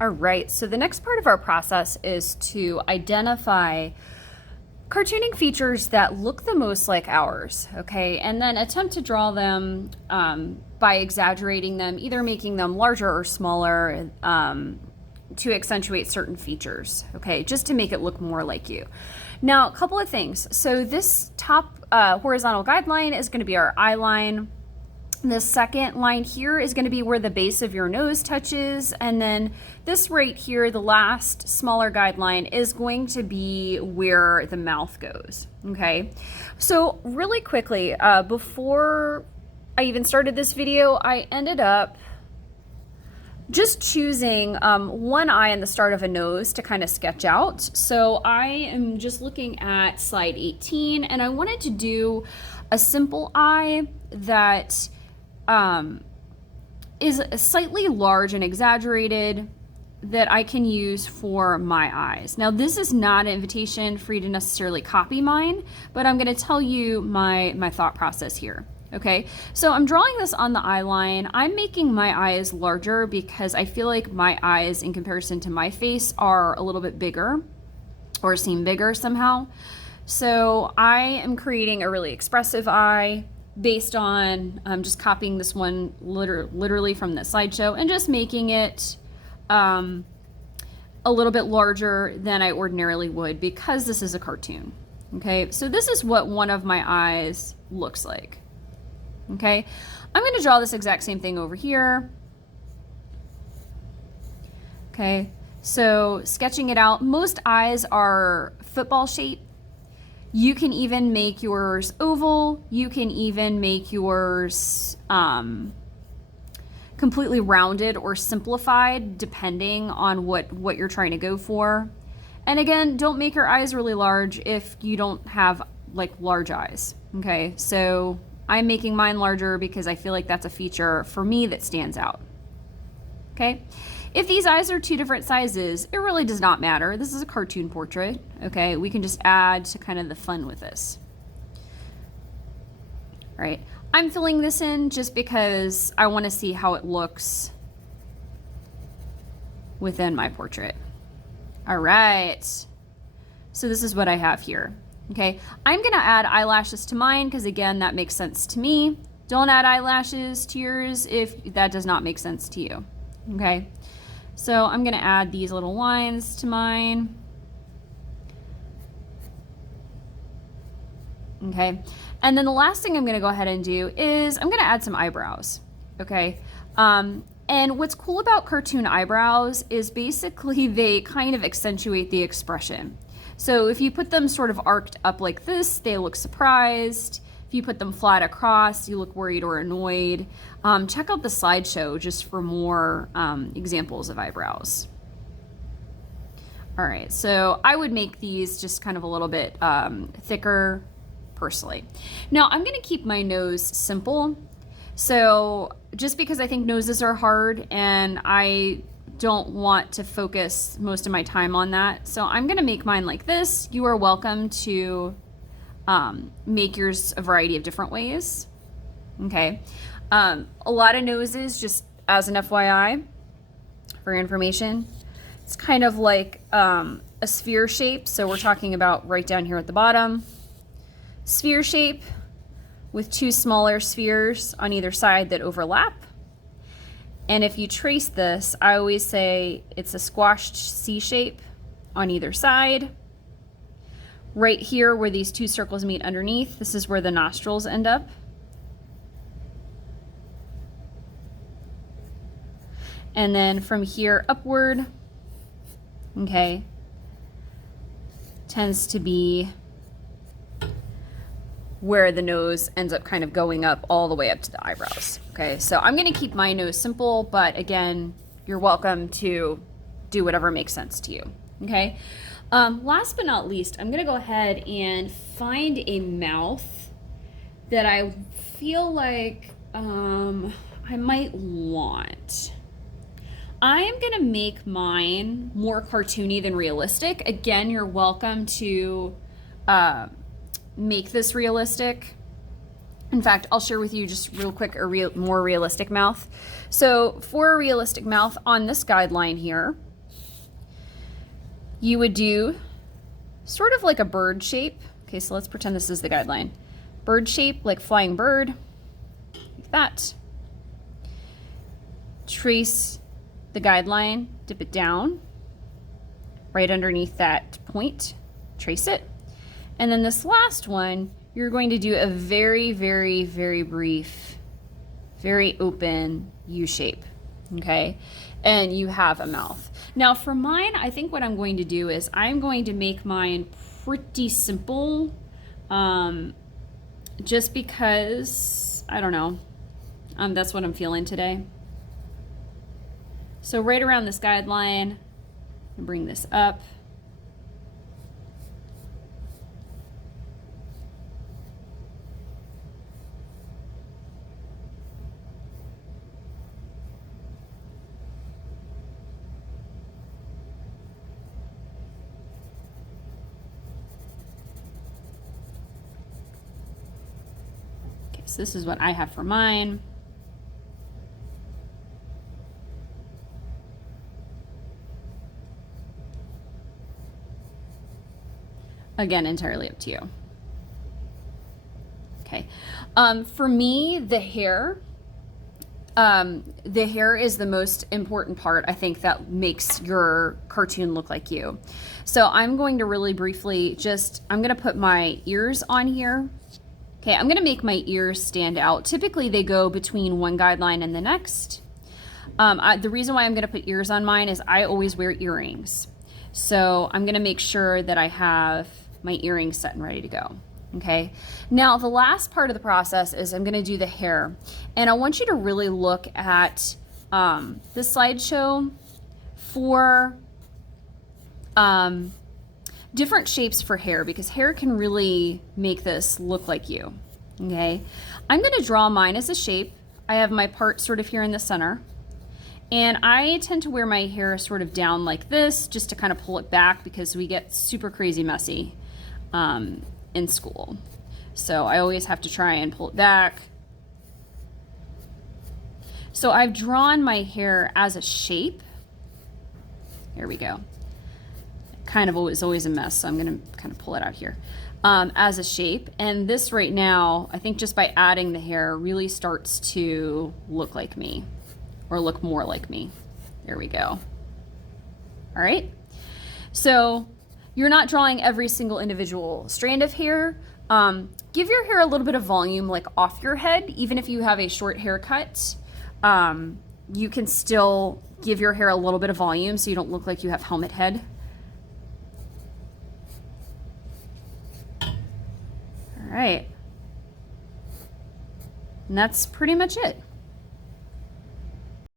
All right, so the next part of our process is to identify cartooning features that look the most like ours, okay? And then attempt to draw them by exaggerating them, either making them larger or smaller to accentuate certain features, okay? Just to make it look more like you. Now, a couple of things. So this top horizontal guideline is gonna be our eye line. The second line here is going to be where the base of your nose touches, and then this right here, the last smaller guideline, is going to be where the mouth goes, okay? So really quickly, before I even started this video, I ended up just choosing one eye and the start of a nose to kind of sketch out. So I am just looking at slide 18, and I wanted to do a simple eye that is slightly large and exaggerated that I can use for my eyes. Now, this is not an invitation for you to necessarily copy mine, but I'm going to tell you my thought process here. Okay, so I'm drawing this on the eye line. I'm making my eyes larger because I feel like my eyes in comparison to my face are a little bit bigger or seem bigger somehow. So I am creating a really expressive eye based on just copying this one literally from the slideshow and just making it a little bit larger than I ordinarily would because this is a cartoon. Okay, so this is what one of my eyes looks like. Okay, I'm going to draw this exact same thing over here. Okay, so sketching it out, most eyes are football shaped. You can even make yours oval. You can even make yours completely rounded or simplified depending on what you're trying to go for. And again, don't make your eyes really large if you don't have like large eyes, okay? So I'm making mine larger because I feel like that's a feature for me that stands out, okay? If these eyes are two different sizes, it really does not matter. This is a cartoon portrait, okay? We can just add to kind of the fun with this. All right, I'm filling this in just because I want to see how it looks within my portrait. All right, so this is what I have here, okay? I'm gonna add eyelashes to mine because again, that makes sense to me. Don't add eyelashes to yours if that does not make sense to you, okay? So I'm gonna add these little lines to mine. Okay, and then the last thing I'm gonna go ahead and do is I'm gonna add some eyebrows, okay? And what's cool about cartoon eyebrows is basically they kind of accentuate the expression. So if you put them sort of arced up like this, they look surprised. If you put them flat across, you look worried or annoyed. Check out the slideshow just for more examples of eyebrows. All right, so I would make these just kind of a little bit thicker personally. Now I'm gonna keep my nose simple. So just because I think noses are hard and I don't want to focus most of my time on that. So I'm gonna make mine like this. You are welcome to make yours a variety of different ways, okay? A lot of noses, just as an FYI, for information, it's kind of like a sphere shape. So we're talking about right down here at the bottom. Sphere shape with two smaller spheres on either side that overlap. And if you trace this, I always say it's a squashed C shape on either side. Right here where these two circles meet underneath, this is where the nostrils end up. And then from here upward, okay, tends to be where the nose ends up kind of going up all the way up to the eyebrows. Okay, so I'm gonna keep my nose simple, but again, you're welcome to do whatever makes sense to you, okay? Last but not least, I'm gonna go ahead and find a mouth that I feel like I might want. I am gonna make mine more cartoony than realistic. Again, you're welcome to make this realistic. In fact, I'll share with you just real quick a more realistic mouth. So for a realistic mouth on this guideline here, you would do sort of like a bird shape. Okay, so let's pretend this is the guideline. Bird shape, like flying bird, like that. Trace the guideline, dip it down, right underneath that point, trace it. And then this last one, you're going to do a very, very, very brief, very open U shape, okay? And you have a mouth. Now for mine, I think what I'm going to do is I'm going to make mine pretty simple, just because, I don't know, that's what I'm feeling today. So right around this guideline, bring this up. Okay, so this is what I have for mine. Again, entirely up to you. Okay. For me, the hair is the most important part, I think, that makes your cartoon look like you. So I'm going to really briefly I'm going to put my ears on here. Okay, I'm going to make my ears stand out. Typically, they go between one guideline and the next. The reason why I'm going to put ears on mine is I always wear earrings. So I'm going to make sure that I have my earrings set and ready to go. Okay, now the last part of the process is I'm going to do the hair, and I want you to really look at the slideshow for different shapes for hair, because hair can really make this look like you. Okay, I'm going to draw mine as a shape. I have my part sort of here in the center, and I tend to wear my hair sort of down like this just to kind of pull it back, because we get super crazy messy in school. So I always have to try and pull it back. So I've drawn my hair as a shape. Here we go. Kind of always a mess, so I'm gonna kind of pull it out here. As a shape, and this right now, I think just by adding the hair really starts to look like me, or look more like me. There we go. All right, so you're not drawing every single individual strand of hair. Give your hair a little bit of volume, like off your head. Even if you have a short haircut, you can still give your hair a little bit of volume so you don't look like you have helmet head. All right. And that's pretty much it.